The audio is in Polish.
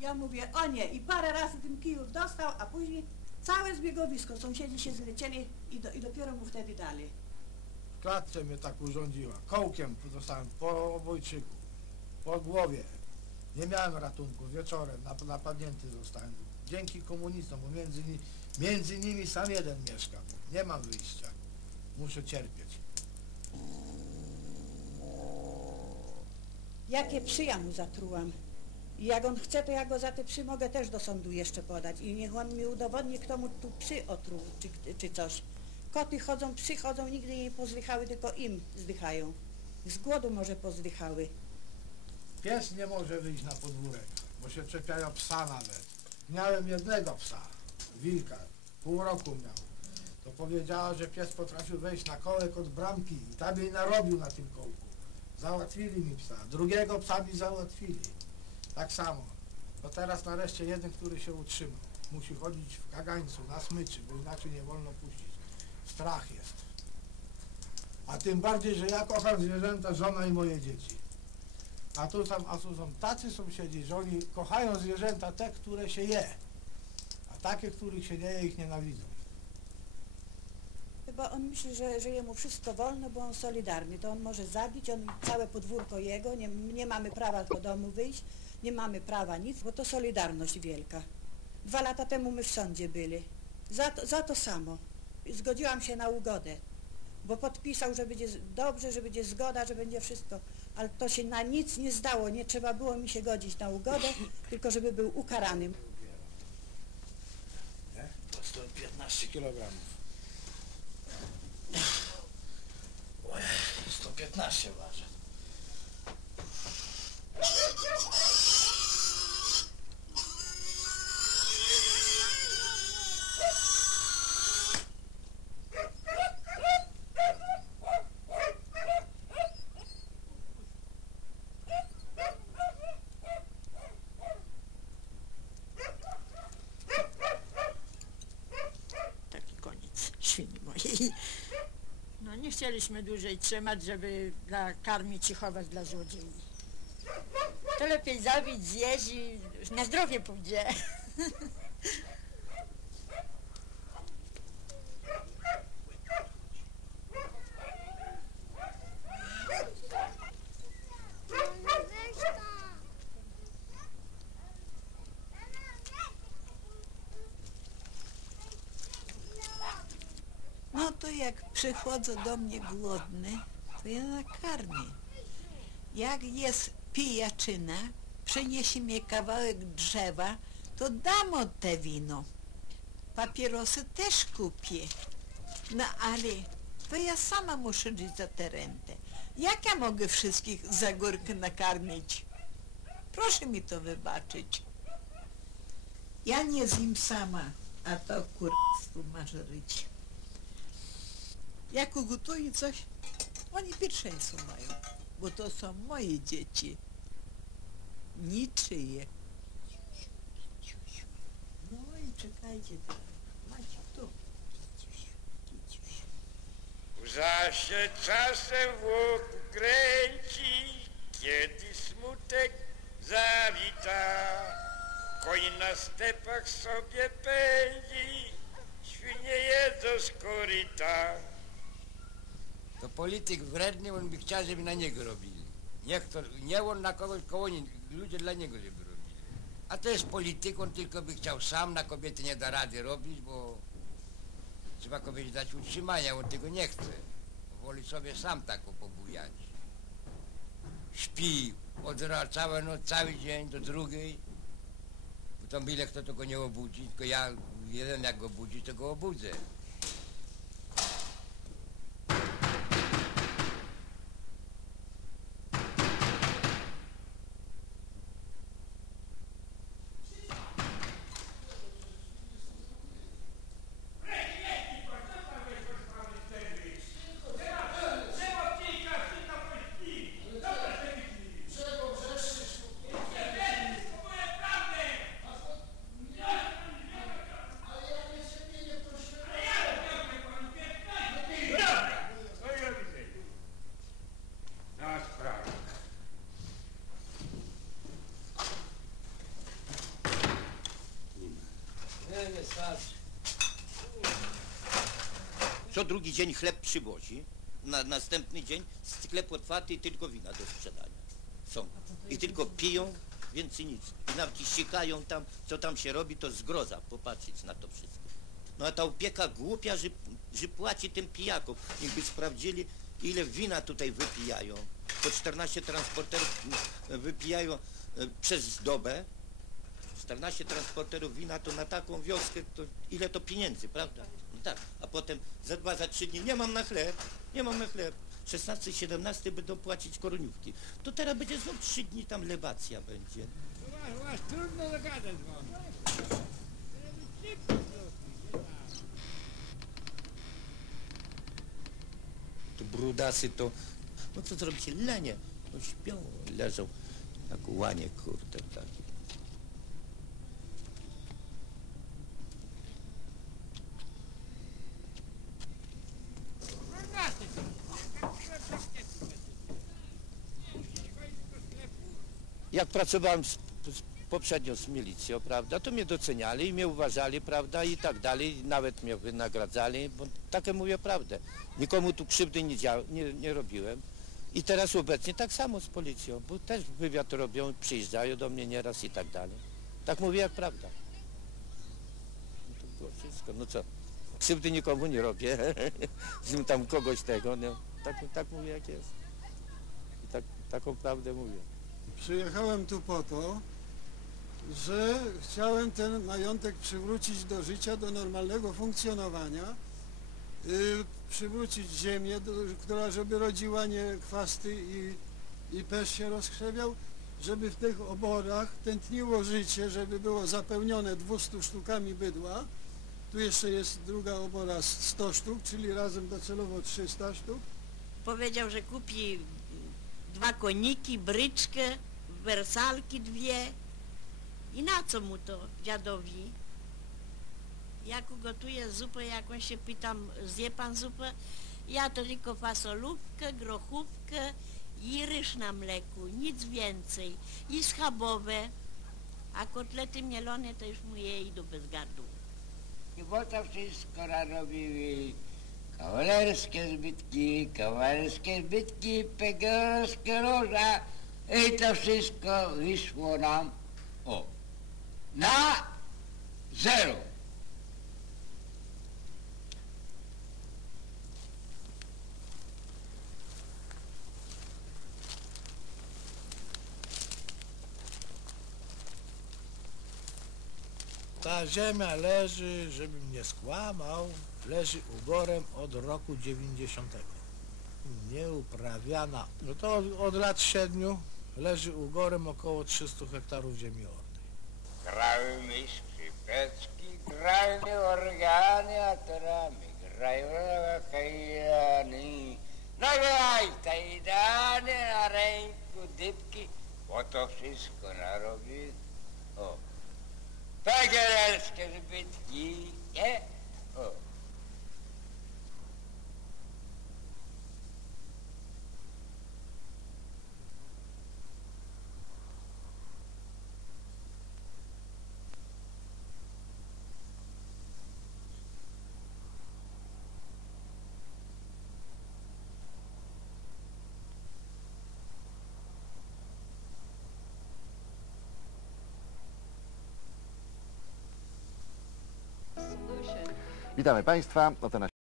Ja mówię, o nie, i parę razy tym kijów dostał, a później całe zbiegowisko, sąsiedzi się zlecieli i, do, i dopiero mu wtedy dali. W klatce mnie tak urządziła. Kołkiem dostałem po obojczyku, po głowie. Nie miałem ratunku. Wieczorem nap- napadnięty zostałem. Dzięki komunistom, bo między, ni- między nimi sam jeden mieszkam. Nie mam wyjścia. Muszę cierpieć. Jakie psy ja mu zatrułam. I jak on chce, to ja go za te psy mogę też do sądu jeszcze podać. I niech on mi udowodni, kto mu tu psy otruł, czy, czy coś. Koty chodzą, psy chodzą, nigdy nie pozdychały, tylko im zdychają. Z głodu może pozdychały. Pies nie może wyjść na podwórek, bo się czepiają psa nawet. Miałem jednego psa, wilka, pół roku miał. To powiedziała, że pies potrafił wejść na kołek od bramki i tam jej narobił na tym kołku. Załatwili mi psa, drugiego psa mi załatwili. Tak samo. To teraz nareszcie jeden, który się utrzymał. Musi chodzić w kagańcu, na smyczy, bo inaczej nie wolno puścić. Strach jest. A tym bardziej, że ja kocham zwierzęta, żona i moje dzieci. A tu, tam, a tu są tacy sąsiedzi, że oni kochają zwierzęta te, które się je. A takie, których się nie je, ich nienawidzą bo on myśli, że, że jemu wszystko wolno, bo on solidarny, to on może zabić, on całe podwórko jego, nie, nie mamy prawa do domu wyjść, nie mamy prawa nic, bo to solidarność wielka. Dwa lata temu my w sądzie byli. Za to, za to samo. Zgodziłam się na ugodę, bo podpisał, że będzie dobrze, że będzie zgoda, że będzie wszystko. Ale to się na nic nie zdało, nie trzeba było mi się godzić na ugodę, tylko żeby był ukarany. 15 kilogramów. 15 важит. Так и конец, свиньи. Nie chcieliśmy dłużej trzymać, żeby dla karmić i chować dla złodziei. To lepiej zabić, zjeść i na zdrowie pójdzie. No to jak przychodzą do mnie głodny, to ja nakarmię. Jak jest pijaczyna, przyniesie mi kawałek drzewa, to dam od te wino. Papierosy też kupię. No ale to ja sama muszę żyć za tę rentę. Jak ja mogę wszystkich za górkę nakarmić? Proszę mi to wybaczyć. Ja nie zim sama, a to kurstwo masz żyć. Jak ugotuję coś, oni pierwszeństwo mają, bo to są moje dzieci. Niczyje. No i czekajcie, macie tu. Łza się czasem wokół kręci, kiedy smutek zawita. Koń na stepach sobie pędzi, świnie jedzą z. To polityk wredny, on by chciał, żeby na niego robili. Niech to, nie on na kogoś, koło nie, ludzie dla niego żeby robili. A to jest polityk, on tylko by chciał sam, na kobiety nie da rady robić, bo trzeba kobiecie dać utrzymania, on tego nie chce. Woli sobie sam tak pobujać. Śpi od całą noc, cały dzień do drugiej. Potem byle kto to go nie obudzi, tylko ja jeden jak go budzi, to go obudzę. Co drugi dzień chleb przywozi, na następny dzień sklep otwarty i tylko wina do sprzedania. Są. I tylko piją, więcej nic. I nawet ściekają tam, co tam się robi, to zgroza popatrzeć na to wszystko. No a ta opieka głupia, że, że płaci tym pijakom. Niechby sprawdzili, ile wina tutaj wypijają. Po 14 transporterów mm, wypijają e, przez dobę. 14 transporterów wina to na taką wioskę, to ile to pieniędzy, prawda? No tak, a potem za dwa, za trzy dni nie mam na chleb, nie mam na chleb. 16, 17 będą płacić koroniówki. To teraz będzie znów trzy dni tam lebacja będzie. Masz, trudno zagadać wam. To brudasy to, no co zrobić, lenie, no śpią, leżą jak łanie, kurde, takie. Jak pracowałem z, z, poprzednio z milicją, prawda, to mnie doceniali i mnie uważali, prawda, i tak dalej, nawet mnie wynagradzali, bo takie mówię prawdę. Nikomu tu krzywdy nie, dzia, nie, nie robiłem. I teraz obecnie tak samo z policją, bo też wywiad robią, przyjeżdżają do mnie nieraz i tak dalej. Tak mówię jak prawda. No to było wszystko, no co, krzywdy nikomu nie robię, tam kogoś tego, no, tak, tak mówię jak jest. I tak, taką prawdę mówię. Przyjechałem tu po to, że chciałem ten majątek przywrócić do życia, do normalnego funkcjonowania, y, przywrócić ziemię, która żeby rodziła nie chwasty i, i pesz się rozkrzewiał, żeby w tych oborach tętniło życie, żeby było zapełnione 200 sztukami bydła. Tu jeszcze jest druga obora z 100 sztuk, czyli razem docelowo 300 sztuk. Powiedział, że kupi dwa koniki, bryczkę, wersalki dwie. I na co mu to dziadowi? Jak ugotuję zupę jakąś się pytam, zje pan zupę? Ja to tylko fasolówkę, grochówkę i ryż na mleku, nic więcej. I schabowe, a kotlety mielone to już mu je idą bez gardła. I bo to wszystko robili kawalerskie zbytki, kawalerskie zbytki, pegerskie róża. I to wszystko wyszło nam, o, na zero. Ta ziemia leży, żebym nie skłamał, leży ugorem od roku 90. Nieuprawiana. No to od, od lat siedmiu leży ugorem około 300 hektarów ziemi ornej. Grały mi skrzypeczki, grały organy, a teraz mi grają kajany. No graj tajdany, na ręku dybki, bo to wszystko narobi. O, pegerelskie zbytki, nie? O. Witamy Państwa. Oto nasi